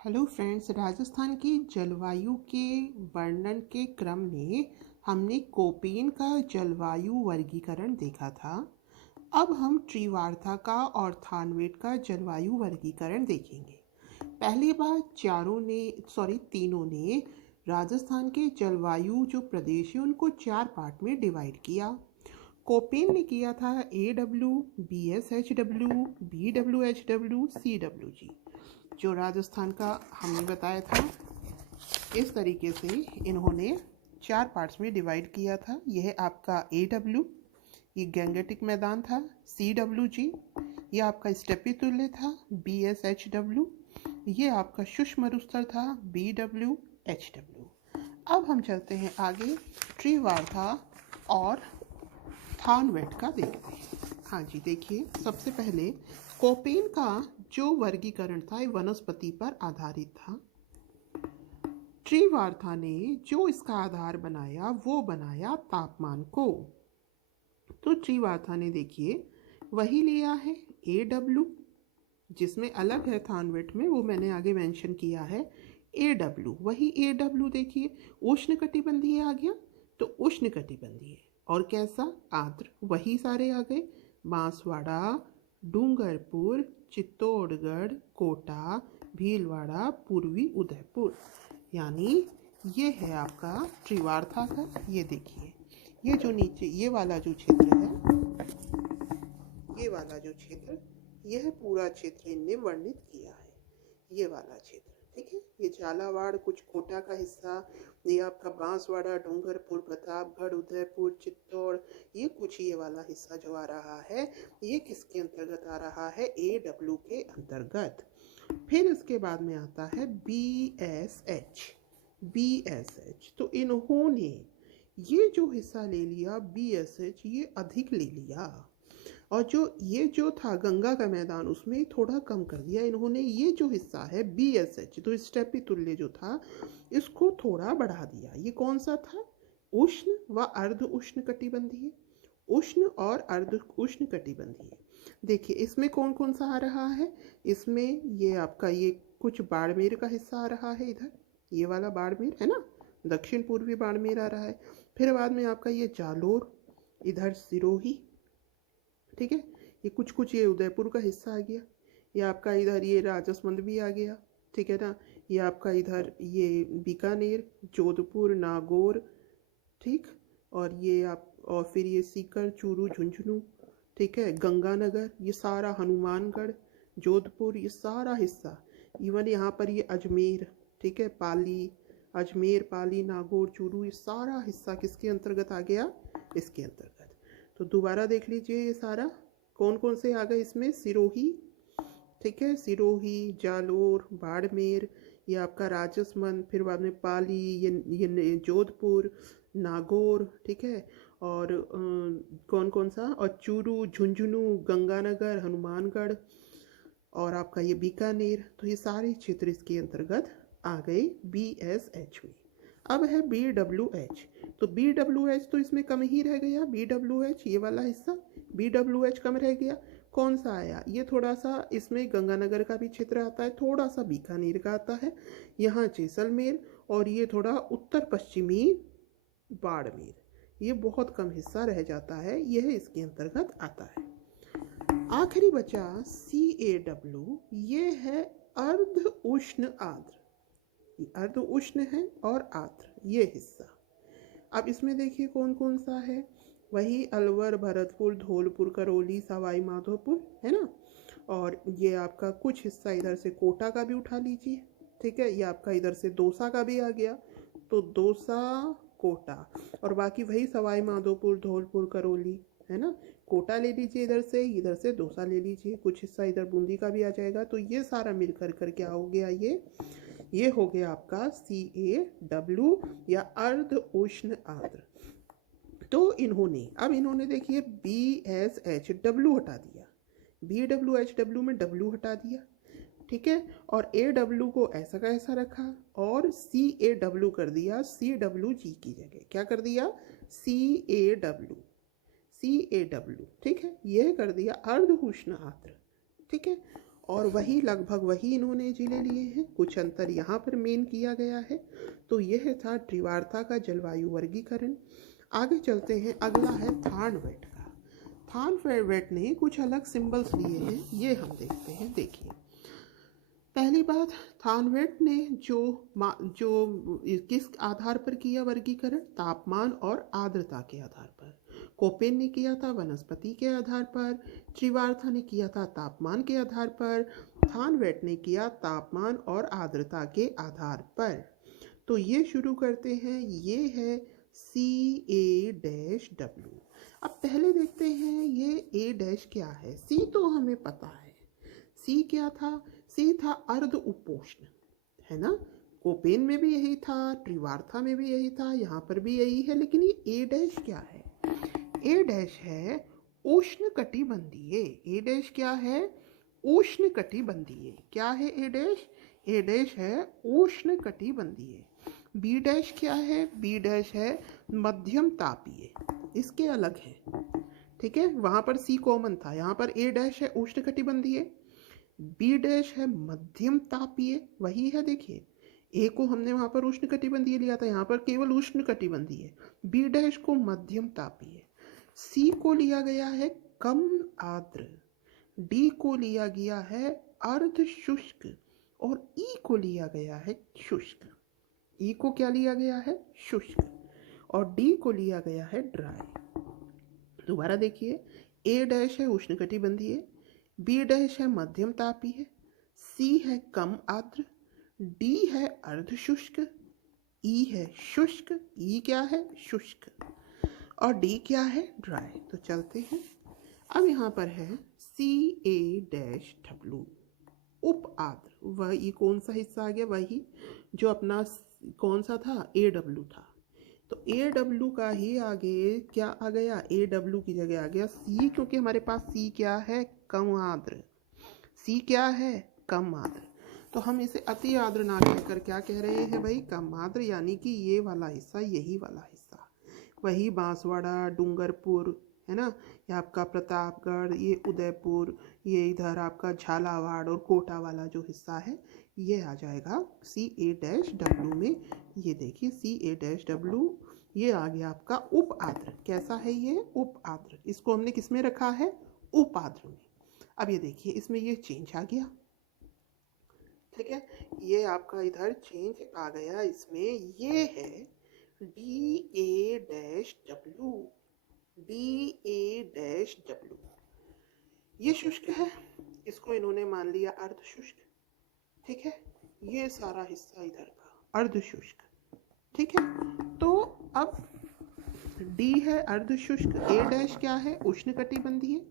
Hello friends, Rajasthan की जलवायु के वर्णन के क्रम में हमने कोपेन का जलवायु वर्गीकरण देखा था। अब हम त्रिवार्ता का और थानवेट का जलवायु वर्गीकरण देखेंगे। पहली बार तीनों ने राजस्थान के जलवायु जो प्रदेश है उनको 4 पार्ट में डिवाइड किया। कोपेन ने किया था AW, BSHW, BWHW, CWG। जो राजस्थान का हमने बताया था, इस तरीके से इन्होंने 4 पार्ट्स में डिवाइड किया था। यह आपका AW, ये गैंगेटिक मैदान था। CWG, ये आपका स्टेपी तुल्य था। BSHW, ये आपका शुष्क मरुस्थल था। BWHW। अब हम चलते हैं आगे, त्रिवार्ता और थानवेट का देखते हैं। हाँ जी, देखिए, सबसे पहले कोपेन का जो वर्गीकरण था वनस्पति पर आधारित था। त्रिवार्ता ने जो इसका आधार बनाया वो बनाया तापमान को। तो त्रिवार्ता ने देखिए वही लिया है AW, जिसमें अलग है थानवेट में, वो मैंने आगे मेंशन किया है। AW, वही AW देखिए उष्णकटिबंधीय आ गया, तो उष्णकटिबंधीय। और कैसा? आर्द्र, वही सारे आ गए। बांसवाड़ा, डूंगरपुर, चित्तौड़गढ़, कोटा, भीलवाड़ा, पूर्वी उदयपुर, यानी ये है आपका त्रिवार्ता का। ये देखिए, ये जो नीचे ये वाला जो क्षेत्र है, ये वाला जो क्षेत्र, यह पूरा क्षेत्र इनने वर्णित किया है। ये वाला क्षेत्र, ठीक है। ये झालावाड़, कुछ कोटा का हिस्सा, ये आपका बांसवाड़ा, डूंगरपुर, प्रतापगढ़, उदयपुर, चित्तौड़, ये कुछ ये वाला हिस्सा जो आ रहा है, ये किसके अंतर्गत आ रहा है? AW के अंतर्गत। फिर इसके बाद में आता है BSH। तो इन्होंने ये जो हिस्सा ले लिया BSH, ये अधिक ले लिया, और जो था गंगा का मैदान, उसमें थोड़ा कम कर दिया इन्होंने। ये जो हिस्सा है BSH, तो स्टेपी तुल्य जो था, इसको थोड़ा बढ़ा दिया। ये कौन सा था? उष्ण व अर्ध उष्ण कटिबंधीय। उष्ण और अर्ध उष्ण कटिबंधीय। देखिए इसमें कौन कौन सा आ रहा है? इसमें ये आपका ये कुछ बाड़मेर का हिस्सा आ रहा है, इधर ये वाला बाड़मेर है ना, दक्षिण पूर्वी बाड़मेर आ रहा है। फिर बाद में आपका ये जालोर, इधर सिरोही, ठीक है। ये कुछ ये उदयपुर का हिस्सा आ गया। ये आपका इधर ये राजसमंद भी आ गया, ठीक है ना। ये आपका इधर ये बीकानेर, जोधपुर, नागौर, ठीक। और ये आप और फिर ये सीकर, चूरू, झुंझुनू, ठीक है, गंगानगर, ये सारा हनुमानगढ़, जोधपुर, ये सारा हिस्सा। इवन यहाँ पर ये अजमेर, ठीक है, पाली, अजमेर, पाली, नागौर, चूरू, ये सारा हिस्सा किसके अंतर्गत आ गया? इसके अंतर्गत। तो दोबारा देख लीजिए, ये सारा कौन कौन से आ गए इसमें? सिरोही, ठीक है, सिरोही, जालोर, बाड़मेर, ये आपका राजसमंद, फिर बाद में पाली, ये जोधपुर, नागौर, ठीक है। और कौन कौन सा? और चूरू, झुंझुनू, गंगानगर, हनुमानगढ़, और आपका ये बीकानेर। तो ये सारे क्षेत्र इसके अंतर्गत आ गए BSH में। अब है BWH। तो BWH तो इसमें कम ही रह गया। BWH ये वाला हिस्सा, BWH कम रह गया। कौन सा आया? ये थोड़ा सा इसमें गंगानगर का भी क्षेत्र आता है, थोड़ा सा बीकानेर का आता है, यहाँ जैसलमेर, और ये थोड़ा उत्तर पश्चिमी बाड़मेर। ये बहुत कम हिस्सा रह जाता है, यह इसके अंतर्गत आता है। आखिरी बचा CAW, ये है अर्ध उष्ण आर्द्र। अर्ध उष्ण है और आर्द्र, ये हिस्सा। अब इसमें देखिए कौन कौन सा है? वही अलवर, भरतपुर, धौलपुर, करौली, सवाई माधोपुर, है ना। और ये आपका कुछ हिस्सा इधर से कोटा का भी उठा लीजिए, ठीक है। ये आपका इधर से दौसा का भी आ गया, तो दौसा, कोटा, और बाकी वही सवाई माधोपुर, धौलपुर, करौली, है ना। कोटा ले लीजिए इधर से दौसा ले लीजिए, कुछ हिस्सा इधर बूंदी का भी आ जाएगा। तो ये सारा मिलकर कर क्या हो गया? ये हो गया आपका CAW या अर्ध उष्ण आर्द्र। तो इन्होंने देखिए BSHW हटा दिया, BWHW में W हटा दिया, ठीक है। और AW को ऐसा का ऐसा रखा, और CAW कर दिया CWG की जगह। क्या कर दिया? CAW, ठीक है, यह कर दिया अर्ध उष्ण आर्द्र, ठीक है। और वही लगभग वही इन्होंने जिले लिए हैं, कुछ अंतर यहाँ पर मेन किया गया है। तो यह था त्रिवार्ता का जलवायु वर्गीकरण। आगे चलते हैं, अगला है थानवेट का। थानवेट ने कुछ अलग सिंबल्स लिए हैं, ये हम देखते हैं। देखिए, पहली बात, थानवेट ने जो किस आधार पर किया वर्गीकरण? तापमान और आर्द्रता के आधार पर। कोपेन ने किया था वनस्पति के आधार पर, त्रिवार्ता ने किया था तापमान के आधार पर, थानवेट ने किया तापमान और आर्द्रता के आधार पर। तो ये शुरू करते हैं, ये है CA-W। अब पहले देखते हैं ये A- क्या है। C तो हमें पता है, C क्या था? C था अर्ध उपोष्ण, है ना। कोपेन में भी यही था, त्रिवार्ता में भी यही था, यहाँ पर भी यही है। लेकिन ये A- क्या है? A- है उष्णकटिबंधीय। A- क्या है? उष्णकटिबंधीय। क्या है A-? A- है उष्णकटिबंधीय। B- क्या है? B- है मध्यम तापीय। इसके अलग है, ठीक है। वहां पर C कॉमन था, यहाँ पर A- है उष्णकटिबंधीय, B- है मध्यम तापीय, वही है। देखिए, ए को हमने वहां पर उष्णकटिबंधीय लिया था, यहाँ पर केवल उष्णकटिबंधीय। B- को मध्यम तापीय। C को लिया गया है कम आर्द्र, D को लिया गया है अर्ध शुष्क, और E को लिया गया है शुष्क। E को क्या लिया गया है? शुष्क। और D को लिया गया है ड्राई। दोबारा देखिए, A- है उष्णकटिबंधीय, B- है मध्यम तापीय, C है कम आर्द्र, D है अर्ध शुष्क, E है शुष्क। E क्या है? शुष्क। और D क्या है? ड्राई। तो चलते हैं, अब यहाँ पर है CA-W, उप आर्द्र। वह ये कौन सा हिस्सा आ गया? वही जो अपना कौन सा था? AW था। तो AW का ही आगे क्या आ गया? AW की जगह आ गया C, क्योंकि हमारे पास C क्या है? कम आर्द्र। C क्या है? कम आर्द्र। तो हम इसे अति आर्द्र ना कहकर क्या कह रहे हैं भाई? कम आर्द्र। यानी कि ये वाला हिस्सा, यही वाला हिस्सा, वही बांसवाड़ा, डूंगरपुर, है ना, ये आपका प्रतापगढ़, ये उदयपुर, ये इधर आपका झालावाड़ और कोटा वाला जो हिस्सा है, ये आ जाएगा CA-W में। ये देखिए CA-W, ये आ गया आपका उप आर्द्र। कैसा है ये? उप आर्द्र। इसको हमने किस में रखा है? उप आर्द्र में। अब ये देखिए, इसमें ये चेंज आ गया, ठीक है। ये आपका इधर चेंज आ गया, इसमें ये है DA-W। DA-W ये शुष्क है, इसको इन्होंने मान लिया अर्ध शुष्क, ठीक है। ये सारा हिस्सा इधर का अर्ध शुष्क, ठीक है। तो अब D है अर्ध शुष्क, A- क्या है? उष्णकटिबंधीय,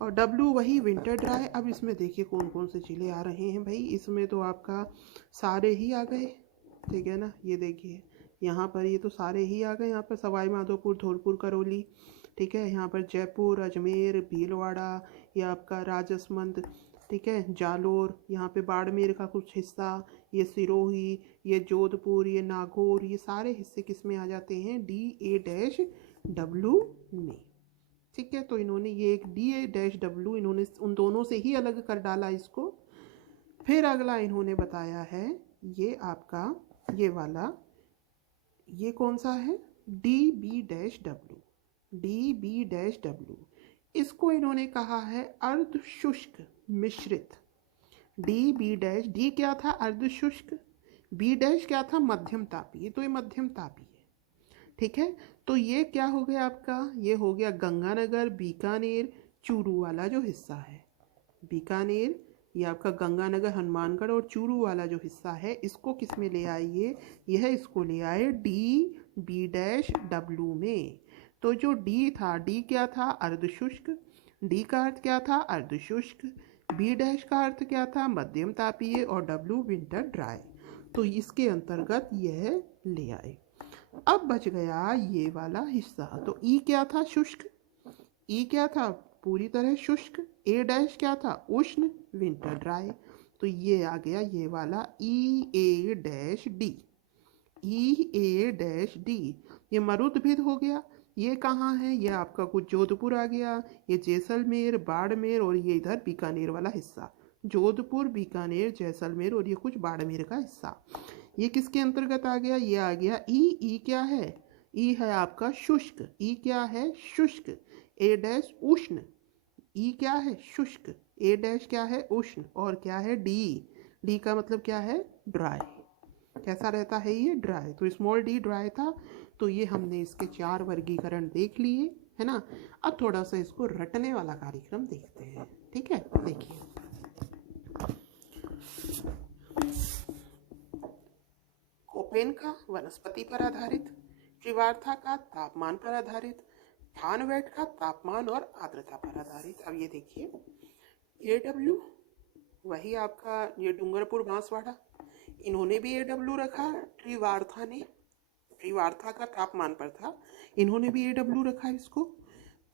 और W वही विंटर ड्राई। अब इसमें देखिए कौन कौन से जिले आ रहे हैं भाई। इसमें तो आपका सारे ही आ गए, ठीक है ना। ये देखिए, यहाँ पर ये तो सारे ही आ गए। यहाँ पर सवाई माधोपुर, धौलपुर, करौली, ठीक है। यहाँ पर जयपुर, अजमेर, भीलवाड़ा, ये आपका राजसमंद, ठीक है, जालोर, यहाँ पे बाड़मेर का कुछ हिस्सा, ये सिरोही, ये जोधपुर, ये नागौर, ये सारे हिस्से किस में आ जाते हैं? DA-W में, ठीक है। तो इन्होंने ये एक DA-W इन्होंने उन दोनों से ही अलग कर डाला इसको। फिर अगला इन्होंने बताया है, ये आपका ये वाला, ये कौन सा है? DB-W। DB-W इसको इन्होंने कहा है अर्ध शुष्क मिश्रित। D क्या था? अर्ध शुष्क। B- क्या था? मध्यम तापीय। तो ये मध्यम तापीय, ठीक है। तो ये क्या हो गया आपका? ये हो गया गंगानगर, बीकानेर, चूरू वाला जो हिस्सा है। बीकानेर, ये आपका गंगानगर, हनुमानगढ़ और चूरू वाला जो हिस्सा है, इसको किस में ले आइए? यह इसको ले आए DB-W में। तो जो D था, D क्या था? अर्धशुष्क। D का अर्थ क्या था? अर्धशुष्क। B- का अर्थ क्या था? मध्यम तापीय, और W विंटर ड्राई। तो इसके अंतर्गत यह ले आए। अब बच गया ये वाला हिस्सा। तो E क्या था? शुष्क। E क्या था? पूरी तरह शुष्क। A- क्या था? उष्ण, विंटर ड्राई। तो ये आ गया ये वाला EA-D। EA-D ये मरुद्भिद हो गया। ये कहाँ है? ये आपका कुछ जोधपुर आ गया, ये जैसलमेर, बाड़मेर, और ये इधर बीकानेर वाला हिस्सा जोधपुर, बीकानेर, जैसलमेर और ये कुछ बाड़मेर का हिस्सा। ये किसके अंतर्गत आ गया? ये आ गया ई। ई क्या है? ई है आपका शुष्क। ई क्या है? शुष्क। ए डैश उष्ण। ई क्या है? शुष्क। ए डैश क्या है? उष्ण। और क्या है? डी। डी का मतलब क्या है? ड्राई। कैसा रहता है ये? ड्राई। तो स्मॉल डी ड्राई था। तो ये हमने इसके 4 वर्गीकरण देख लिए, है ना। अब थोड़ा सा इसको रटने वाला कार्यक्रम देखते हैं। ठीक है, देखिए। कोपेन का वनस्पति पर आधारित, ट्रिवार्था का तापमान पर आधारित, थानवेट का तापमान और आर्द्रता पर आधारित। अब ये देखिए AW, वही आपका ये डूंगरपुर बांसवाड़ा, इन्होंने भी AW रखा। ट्रिवार्था ने, ट्रिवार्था का तापमान पर था, इन्होंने भी AW रखा इसको।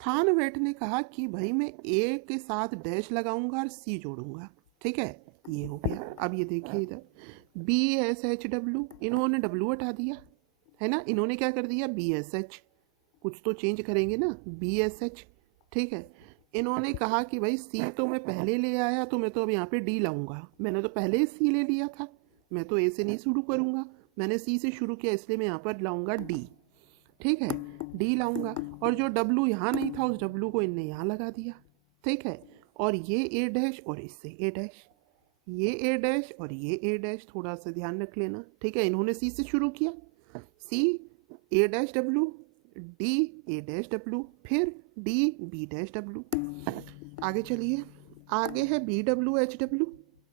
थानवेट ने कहा कि भाई मैं ए के साथ डैश लगाऊंगा और सी जोड़ूंगा। ठीक है, ये हो गया। अब ये देखिए इधर BSHW, इन्होंने W हटा दिया, है ना। इन्होंने क्या कर दिया? BSH, कुछ तो चेंज करेंगे ना, BSH। ठीक है, इन्होंने कहा कि भाई C तो मैं पहले ले आया, तो मैं तो अब यहाँ पे D लाऊंगा। मैंने तो पहले ही C ले लिया था, मैं तो A से नहीं शुरू करूंगा, मैंने C से शुरू किया, इसलिए मैं यहाँ पर लाऊंगा D। ठीक है, D लाऊंगा। और जो W यहाँ नहीं था, उस W को इनने यहाँ लगा दिया। ठीक है, और ये A डैश और इससे A डैश, ये A डैश और ये A डैश, थोड़ा सा ध्यान रख लेना। ठीक है, इन्होंने C से शुरू किया, C A dash W, D A dash W, फिर D B डैश W। आगे चलिए, आगे है BWHW,